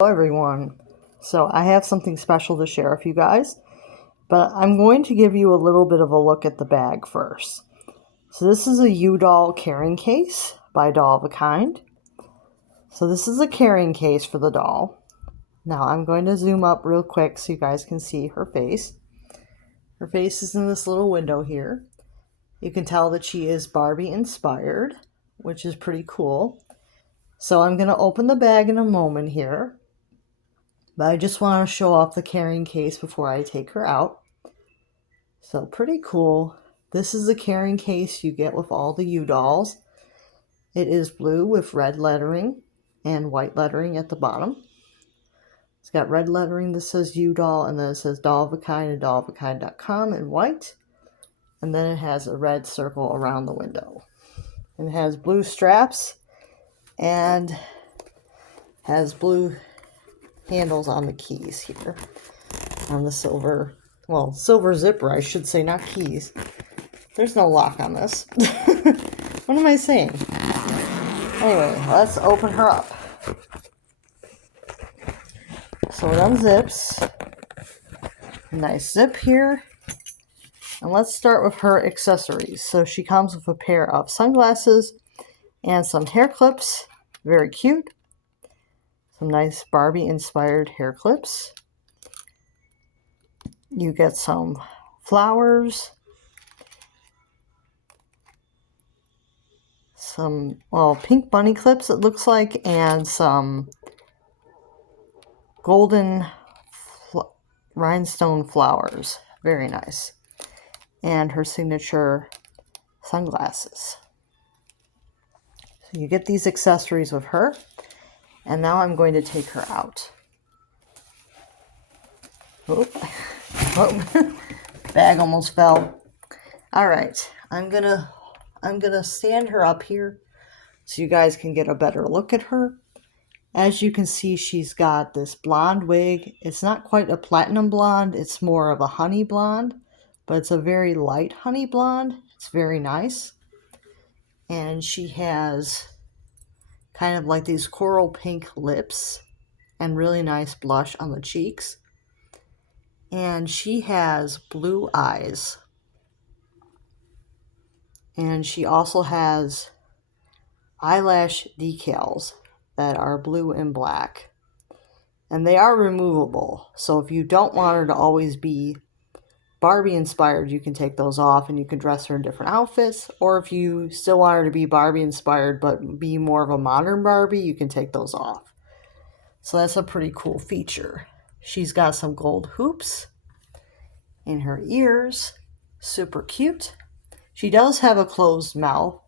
Hello everyone. So I have something special to share with you guys, but I'm going to give you a little bit of a look at the bag first. So this is a U-Doll carrying case by Doll of a Kind. So this is a carrying case for the doll. Now I'm going to zoom up real quick so you guys can see her face. Her face is in this little window here. You can tell that she is Barbie inspired, which is pretty cool. So I'm going to open the bag in a moment here. But I just want to show off the carrying case before I take her out. So pretty cool. This is the carrying case you get with all the U-Dolls. It is blue with red lettering and white lettering at the bottom. It's got red lettering that says U-Doll, and then it says Doll of a Kind and dollafofakind.com in white. And then it has a red circle around the window. And it has blue straps and has blue handles on the keys here. On the silver zipper, I should say, not keys. There's no lock on this. What am I saying? Anyway, let's open her up. So it unzips. Nice zip here. And let's start with her accessories. So she comes with a pair of sunglasses and some hair clips. Very cute. Some nice Barbie inspired hair clips. You get some flowers, some, pink bunny clips it looks like, and some golden rhinestone flowers. Very nice. And her signature sunglasses. So you get these accessories with her. And now I'm going to take her out. Oh, bag almost fell. All right, I'm gonna stand her up here so you guys can get a better look at her. As you can see, she's got this blonde wig. It's not quite a platinum blonde, it's more of a honey blonde, but it's a very light honey blonde. It's very nice. And she has kind of like these coral pink lips and really nice blush on the cheeks. And she has blue eyes. And she also has eyelash decals that are blue and black. And they are removable. So if you don't want her to always be Barbie inspired, you can take those off and you can dress her in different outfits. Or if you still want her to be Barbie inspired but be more of a modern Barbie, you can take those off. So that's a pretty cool feature. She's got some gold hoops in her ears. Super cute. She does have a closed mouth,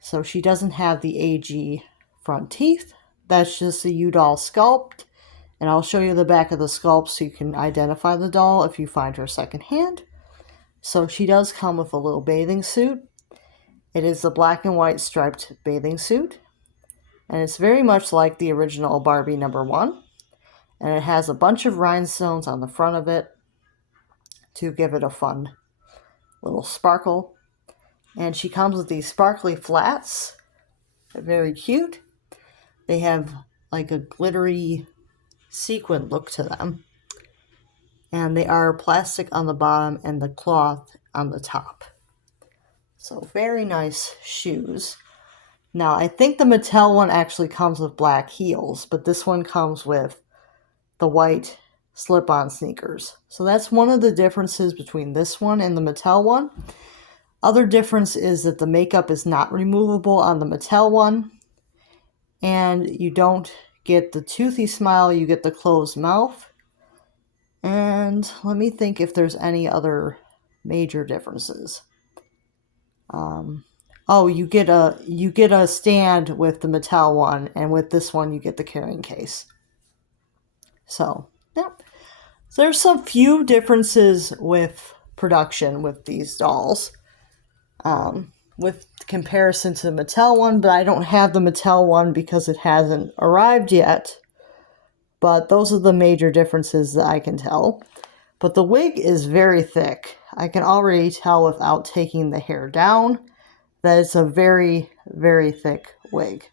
so she doesn't have the AG front teeth. That's just a U-Doll sculpt. And I'll show you the back of the sculpt so you can identify the doll if you find her secondhand. So she does come with a little bathing suit. It is the black and white striped bathing suit. And it's very much like the original Barbie #1. And it has a bunch of rhinestones on the front of it to give it a fun little sparkle. And she comes with these sparkly flats. They're very cute. They have like a glittery sequin look to them. And they are plastic on the bottom and the cloth on the top. So very nice shoes. Now, I think the Mattel one actually comes with black heels, but this one comes with the white slip-on sneakers. So that's one of the differences between this one and the Mattel one. Other difference is that the makeup is not removable on the Mattel one, and you don't get the toothy smile, you get the closed mouth. And let me think if there's any other major differences. You get a stand with the Mattel one, and with this one you get the carrying case. So, yeah. So there's some few differences with production with these dolls. With comparison to the Mattel one, but I don't have the Mattel one because it hasn't arrived yet. But those are the major differences that I can tell. But the wig is very thick. I can already tell without taking the hair down that it's a very, very thick wig.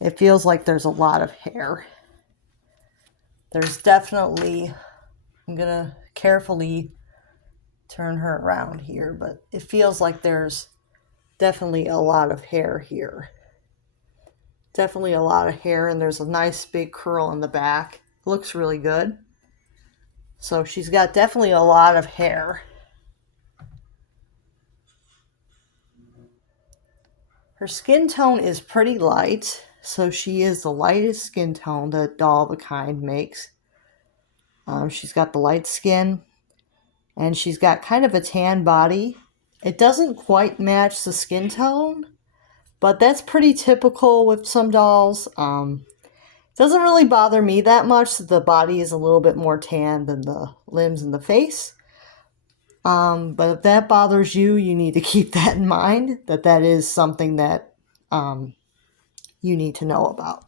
It feels like there's a lot of hair. there's definitely, I'm going to carefully turn her around here, but it feels like there's definitely a lot of hair here. Definitely a lot of hair, and there's a nice big curl in the back. Looks really good. So she's got definitely a lot of hair. Her skin tone is pretty light, so she is the lightest skin tone that Doll of a Kind makes. She's got the light skin, and she's got kind of a tan body. It doesn't quite match the skin tone, but that's pretty typical with some dolls. It doesn't really bother me that much that the body is a little bit more tan than the limbs and the face. But if that bothers you, you need to keep that in mind, that is something that you need to know about.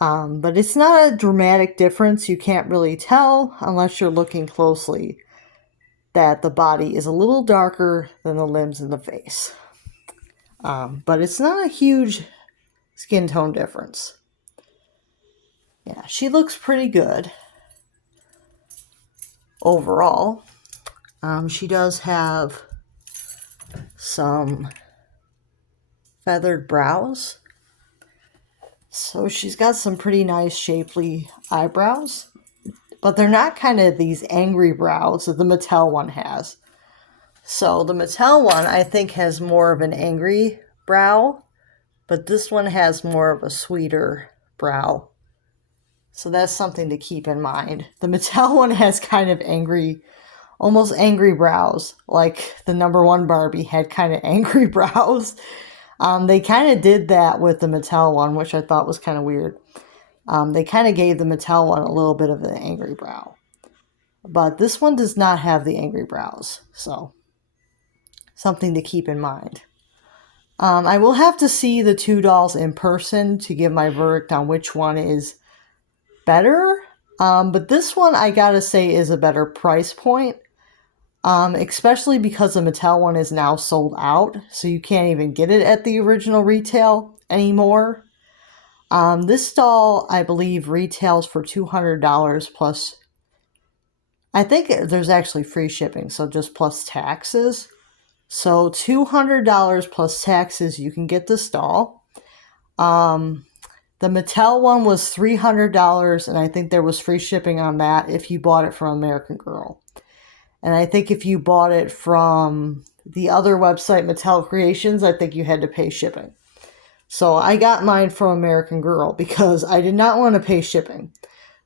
But it's not a dramatic difference. You can't really tell unless you're looking closely that the body is a little darker than the limbs and the face. But it's not a huge skin tone difference. Yeah, she looks pretty good overall. She does have some feathered brows. So she's got some pretty nice shapely eyebrows. But they're not kind of these angry brows that the Mattel one has. So the Mattel one, I think, has more of an angry brow. But this one has more of a sweeter brow. So that's something to keep in mind. The Mattel one has kind of angry, almost angry brows. Like the #1 Barbie had kind of angry brows. They kind of did that with the Mattel one, which I thought was kind of weird. They kind of gave the Mattel one a little bit of an angry brow. But this one does not have the angry brows. So, something to keep in mind. I will have to see the two dolls in person to give my verdict on which one is better. But this one, I gotta say, is a better price point. Especially because the Mattel one is now sold out. So you can't even get it at the original retail anymore. This doll, I believe, retails for $200 plus, I think there's actually free shipping, so just plus taxes. So $200 plus taxes, you can get this doll. The Mattel one was $300, and I think there was free shipping on that if you bought it from American Girl. And I think if you bought it from the other website, Mattel Creations, I think you had to pay shipping. So I got mine from American Girl because I did not want to pay shipping.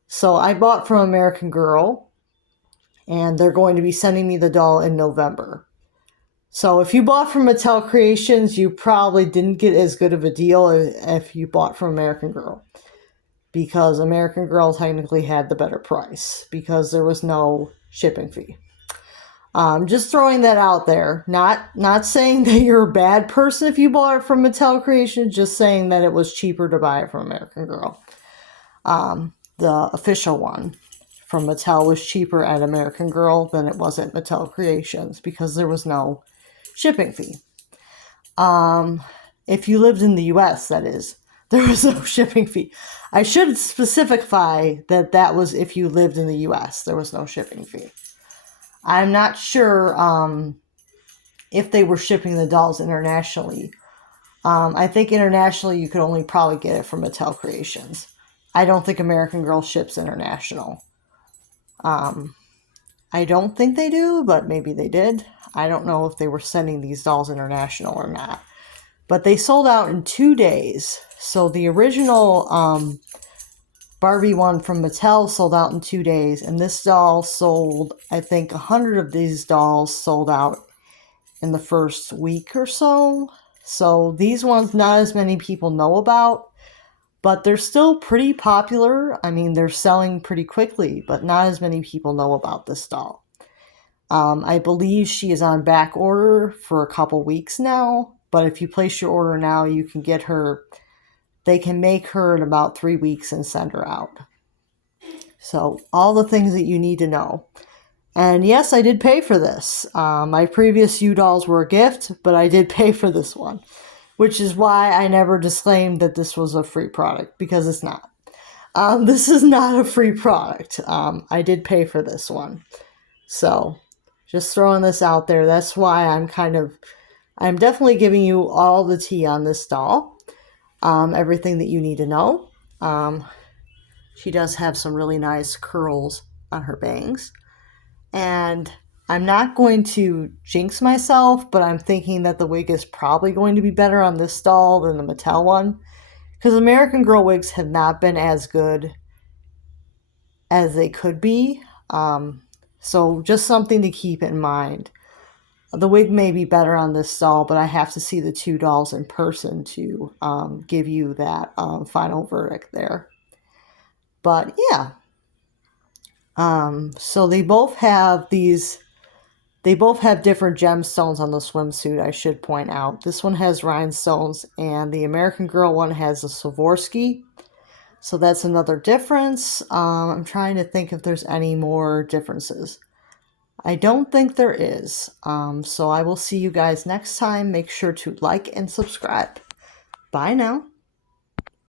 So I bought from American Girl, and they're going to be sending me the doll in November. So if you bought from Mattel Creations, you probably didn't get as good of a deal if you bought from American Girl. Because American Girl technically had the better price because there was no shipping fee. Just throwing that out there. Not saying that you're a bad person if you bought it from Mattel Creations, just saying that it was cheaper to buy it from American Girl. The official one from Mattel was cheaper at American Girl than it was at Mattel Creations because there was no shipping fee. If you lived in the US, that is, there was no shipping fee. I should specify that was if you lived in the US, there was no shipping fee. I'm not sure if they were shipping the dolls internationally. I think internationally you could only probably get it from Mattel Creations. I don't think American Girl ships international. I don't think they do, but maybe they did. I don't know if they were sending these dolls international or not. But they sold out in 2 days. So the original Barbie one from Mattel sold out in 2 days, and this doll sold, I think 100 of these dolls sold out in the first week or so. So these ones not as many people know about, but they're still pretty popular. I mean, they're selling pretty quickly, but not as many people know about this doll. I believe she is on back order for a couple weeks now, but if you place your order now, you can get her. They can make her in about 3 weeks and send her out. So all the things that you need to know. And yes, I did pay for this. My previous U-Dolls were a gift, but I did pay for this one, which is why I never disclaimed that this was a free product, because it's not. This is not a free product. I did pay for this one. So just throwing this out there. That's why I'm definitely giving you all the tea on this doll. Everything that you need to know. She does have some really nice curls on her bangs. And I'm not going to jinx myself, but I'm thinking that the wig is probably going to be better on this doll than the Mattel one. Because American Girl wigs have not been as good as they could be. So just something to keep in mind. The wig may be better on this doll, but I have to see the two dolls in person to give you that final verdict there. But yeah, so they both have different gemstones on the swimsuit, I should point out. This one has rhinestones, and the American Girl one has a Swarovski. So that's another difference. I'm trying to think if there's any more differences. I don't think there is. So I will see you guys next time. Make sure to like and subscribe. Bye now.